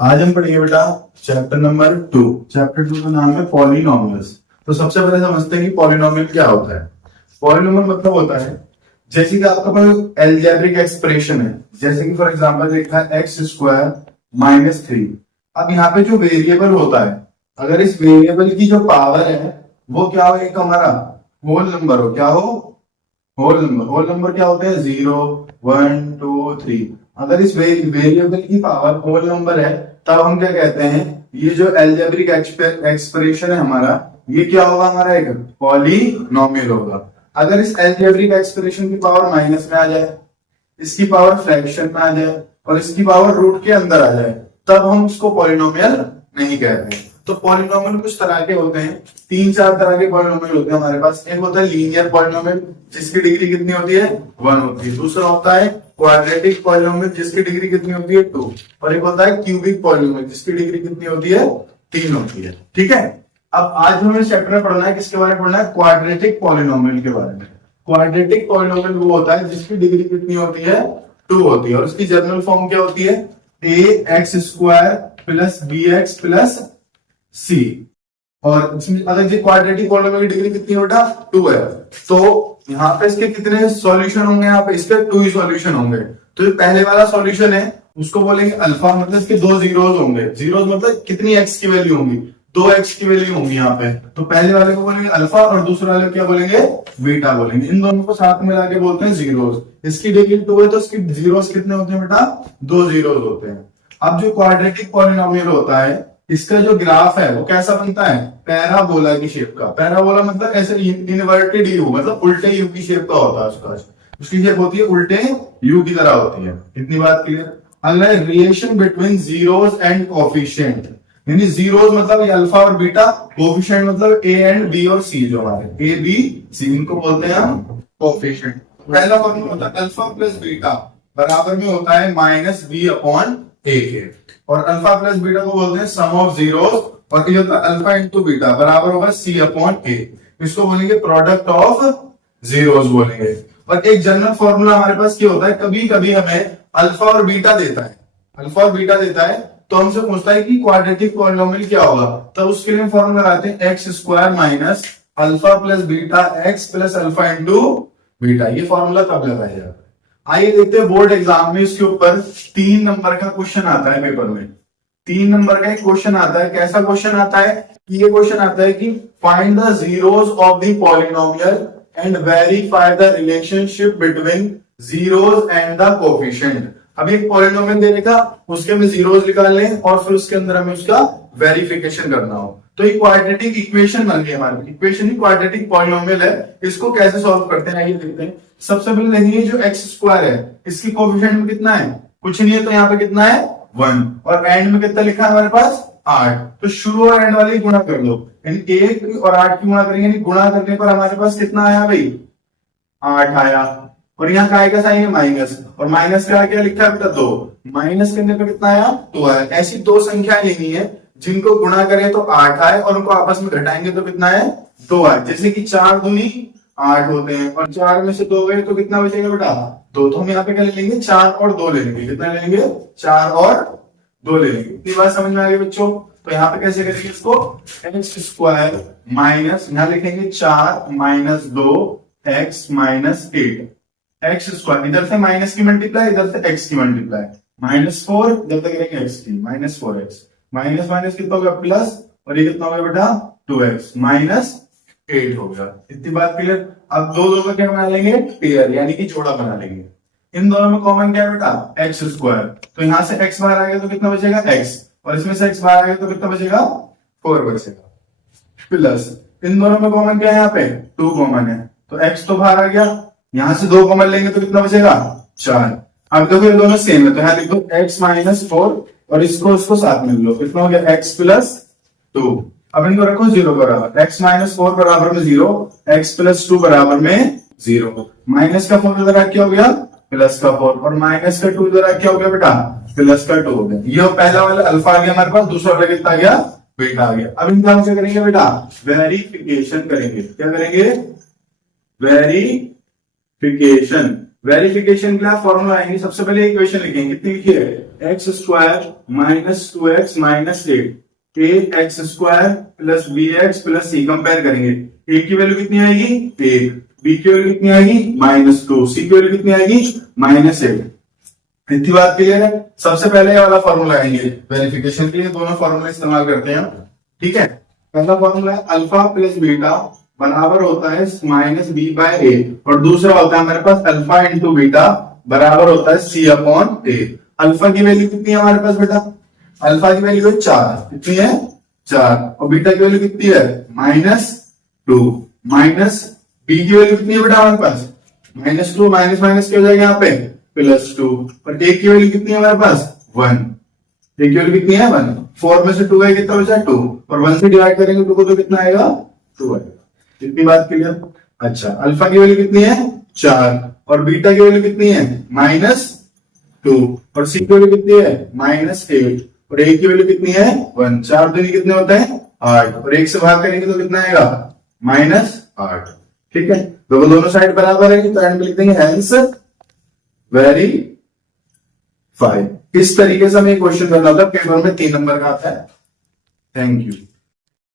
आज हम पढ़ेंगे बेटा चैप्टर नंबर 2। चैप्टर 2 का नाम है पॉलिनोमियल्स। तो सबसे पहले समझते हैं कि पॉलिनोमियल क्या होता है। पॉलिनोमियल मतलब होता है जैसे कि आपका कोई एल्जेब्रिक एक्सप्रेशन है, जैसे कि फॉर एग्जांपल देखा है एक्स स्क्वायर माइनस 3। अब यहाँ पे जो वेरिएबल होता है, अगर इस वेरिएबल की जो पावर है वो क्या हो, एक हमारा होल नंबर हो, क्या हो, होल नंबर। होल नंबर क्या होते हैं, 0 1 2 3। अगर इस वेरिएबल की पावर होल नंबर है तब हम क्या कहते हैं, ये जो एल्जेब्रिक एक्सप्रेशन है हमारा, ये क्या होगा, हमारा एक पॉलिनोमियल होगा। अगर इस एल्जेब्रिक एक्सप्रेशन की पावर माइनस में आ जाए, इसकी पावर फ्रैक्शन में आ जाए और इसकी पावर रूट के अंदर आ जाए, तब हम उसको पॉलिनोमियल नहीं कहते हैं। तो पॉलिनोमियल कुछ तरह के होते हैं, 3-4 तरह के पॉलिनोमियल होते हैं हमारे पास। एक होता है लीनियर पॉलिनोमियल जिसकी डिग्री कितनी होती है, 1 होती है। दूसरा होता है क्वाड्रेटिक पॉलिनोमियल जिसकी डिग्री कितनी होती है, 2। और एक होता है क्यूबिक पॉलिनोमियल जिसकी डिग्री कितनी होती है, 3 होती है। ठीक है। अब आज हमें चैप्टर में पढ़ना है, किसके बारे में पढ़ना है, क्वाड्रेटिक पॉलिनोमियल के बारे में। क्वाड्रेटिक पॉलिनोमियल वो होता है जिसकी डिग्री कितनी होती है, 2 होती है। और उसकी जनरल फॉर्म क्या होती है, A X square plus B X plus C. और इसमें अगर जी क्वाड्रेटिक पॉलिनोमियल की डिग्री कितनी होगा, 2 है, तो यहाँ पे इसके कितने सॉल्यूशन होंगे, यहाँ पे इसके 2 ही सॉल्यूशन होंगे। तो जो पहले वाला सॉल्यूशन है उसको बोलेंगे अल्फा, मतलब इसके 2 जीरोस होंगे। जीरोस मतलब कितनी एक्स की वैल्यू होंगी, 2 एक्स की वैल्यू होंगी यहाँ पे। तो पहले वाले को बोलेंगे अल्फा और दूसरे वाले को क्या बोलेंगे, बीटा बोलेंगे। इन दोनों को साथ में मिला के बोलते हैं जीरोस। इसकी डिग्री 2 है तो इसकी जीरोस कितने होते हैं बेटा, 2 जीरोस होते हैं। अब जो क्वाड्रेटिक पॉलिनोमियल होता है, इसका जो ग्राफ है वो कैसा बनता है, पैराबोला की शेप का। पैराबोला मतलब ऐसे इनवर्टेड यू, मतलब उल्टे यू की शेप का होता है उसका। उसकी शेप होती है उल्टे यू की तरह होती है। इतनी बात क्लियर। अगला relation between zeros and coefficient, यानी जीरोस मतलब ये अल्फा और बीटा, कोफिशिएंट मतलब ए एंड बी और सी, जो हमारे ए बी सी, इनको बोलते हैं हम कोफिशिएंट। पहला फॉर्मूला होता है अल्फा प्लस बीटा बराबर में होता है माइनस बी अपॉन ए के। और अल्फा प्लस बीटा को बोलते हैं सम ऑफ जीरोस, और ये होता है अल्फा इंटू बीटा बराबर होगा सी अपॉन ए। इसको बोलेंगे प्रोडक्ट ऑफ जीरोस बोलेंगे। और एक जनरल फॉर्मूला हमारे पास क्या होता है, कभी कभी हमें अल्फा और बीटा देता है, अल्फा और बीटा देता है तो हमसे पूछता है कि क्वाड्रेटिक पॉलिनोमियल क्या होगा, तो उसके लिए फॉर्मूला लगाते हैं x square minus alpha plus beta x plus alpha into beta. ये फॉर्मूला तब लगाया जाता है। आइए देखते हैं बोर्ड एग्जाम में इसके ऊपर 3 नंबर का क्वेश्चन आता है पेपर में। 3 नंबर का एक क्वेश्चन आता है। कैसा क्वेश्चन आता है कि ये क्वेश्चन आता है कि find the zeros of the polynomial and verify the relationship between zeros and the coefficient. अब एक पॉलिनोमियल देने का, उसके में जीरोस निकाल लें और फिर उसके अंदर हमें उसका वेरिफिकेशन करना हो। तो ये क्वाड्रेटिक इक्वेशन बन गई हमारी। इक्वेशन ही क्वाड्रेटिक पॉलिनोमियल है। इसको कैसे सॉल्व करते हैं आइए देखते हैं। सबसे पहले देखिए जो एक्स स्क्वायर है इसकी कोफिशिएंट में कितना है, कुछ नहीं है, तो यहाँ पे कितना है 1। और एंड में कितना लिखा है हमारे पास, 8। तो शुरू और एंड वाली गुणा कर लो, यानी 1 और 8 की गुणा करेंगे, यानी गुणा करने पर हमारे पास कितना आया भाई, 8 आया। और यहाँ का आएगा साइन है माइनस, और माइनस का क्या लिखा है बेटा, 2। माइनस करने पर कितना आया, 2 आया। ऐसी 2 संख्याएं लेनी है जिनको गुणा करें तो 8 आए और उनको आपस में घटाएंगे तो कितना है, 2 आए। जैसे कि 4 दूनी 8 होते हैं, और 4 में से 2 गए तो कितना बचेगा बेटा, 2। तो हम यहाँ पे क्या ले लेंगे, 4 और 2 ले लेंगे। कितना ले लेंगे, 4 और 2 ले लेंगे। इतनी बात समझ में आ गई बच्चों। तो यहाँ पे कैसे करेंगे इसको, एक्स स्क्वायर माइनस, यहाँ लिखेंगे 4 minus 2 x minus 8। X square, इधर से माइनस की मल्टीप्लाई, इधर से एक्स की मल्टीप्लाई, -4, इधर तक करेंगे एक्स की, -4x, माइनस माइनस कितना होगा प्लस, और ये कितना होगा बेटा 2x माइनस 8 हो गया। इतनी बात क्लियर। अब दो का क्या बना लेंगे, पेयर, यानी कि जोड़ा बना लेंगे। इन दोनों में कॉमन क्या है बेटा, एक्स स्क्वायर। तो यहां से x बाहर आ गया तो कितना बचेगा x, और इसमें से x बाहर आ गया तो कितना बचेगा, 4 बचेगा। प्लस इन दोनों में कॉमन क्या है, यहाँ पे 2 कॉमन है, तो x तो बाहर आ गया। यहां से 2 कॉमन लेंगे तो कितना बचेगा, 4। अब देखो ये दोनों सेम है, तो यहाँ लिख दो x माइनस 4 और इसको साथ में लो, कितना हो गया x प्लस 2। अब इनको रखो 0 बराबर, x माइनस 4 बराबर में 0, x प्लस 2 बराबर में 0। माइनस का 4 इधर क्या हो गया, प्लस का 4, और माइनस का 2 इधर क्या हो गया बेटा, प्लस का 2 हो गया। ये पहला वाला अल्फा आ गया हमारे पास, दूसरा वाला कितना आ गया, बीटा आ गया। अब इनका हम क्या करेंगे बेटा, वेरिफिकेशन करेंगे। क्या करेंगे, वेरिफिकेशन। वेरिफिकेशन के लिए आप फॉर्मूला आएंगे, सबसे पहले इक्वेशन लिखेंगे, कितनी लिखी है, X square minus 2x minus 8 A X square plus B X plus C, compare करेंगे, ए की वैल्यू कितनी आएगी 1, बी की वैल्यू कितनी आएगी -2, सी की वैल्यू कितनी आएगी -8। इतनी बात क्लियर है। सबसे पहले ये वाला फॉर्मूला आएंगे वेरिफिकेशन के लिए, दोनों फॉर्मूला इस्तेमाल करते हैं, ठीक है। पहला फॉर्मूला है अल्फा प्लस बीटा बराबर होता है माइनस बी बाय ए, और दूसरा होता है हमारे पास अल्फा इंटू बीटा बराबर होता है सी अपॉन ए। अल्फा की वैल्यू कितनी है हमारे पास बेटा, अल्फा की वैल्यू है 4, कितनी है 4, और बीटा की वैल्यू कितनी है -2, माइनस बी की वैल्यू कितनी है बेटा हमारे पास -2, माइनस माइनस क्या हो जाएगा यहाँ पे +2, और ए की वैल्यू कितनी है हमारे पास 1, ए की वैल्यू कितनी है 1, 4 में से 2 है कितना बचा 2, और 1 से डिवाइड करेंगे 2 को तो कितना आएगा 2 आएगा। इतनी बात क्लियर। अच्छा, अल्फा की वैल्यू कितनी है 4, और बीटा की वैल्यू कितनी है -2, और सी की वैल्यू कितनी है -8, और ए की वैल्यू कितनी है 1, 4 दूनी कितने होते हैं 8, और 1 से भाग करेंगे तो कितना आएगा -8, ठीक है। तो दोनों साइड बराबर है तो एंड में लिख देंगे हेंस वेरीफाई। इस तरीके से हमें क्वेश्चन करना होता है, पेपर में 3 नंबर का आता है। Thank you.